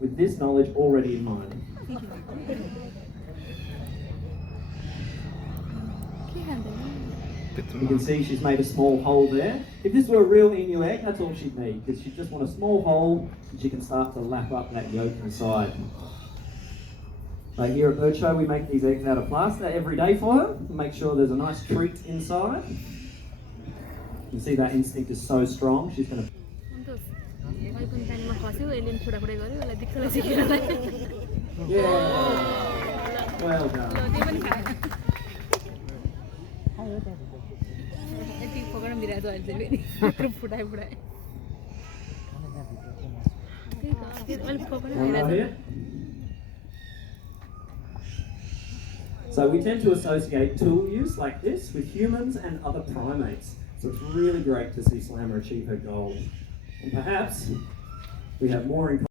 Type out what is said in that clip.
with this knowledge already in mind. You can see she's made a small hole there. If this were a real emu egg, that's all she'd need, because she'd just want a small hole and she can start to lap up that yolk inside. Here at Bird Show, we make these eggs out of plaster every day for her. Make sure there's a nice treat inside. You can see that instinct is so strong, she's going to... Yeah, well done. One right here. So we tend to associate tool use like this with humans and other primates. So it's really great to see Slammer achieve her goal. And perhaps we have more in common.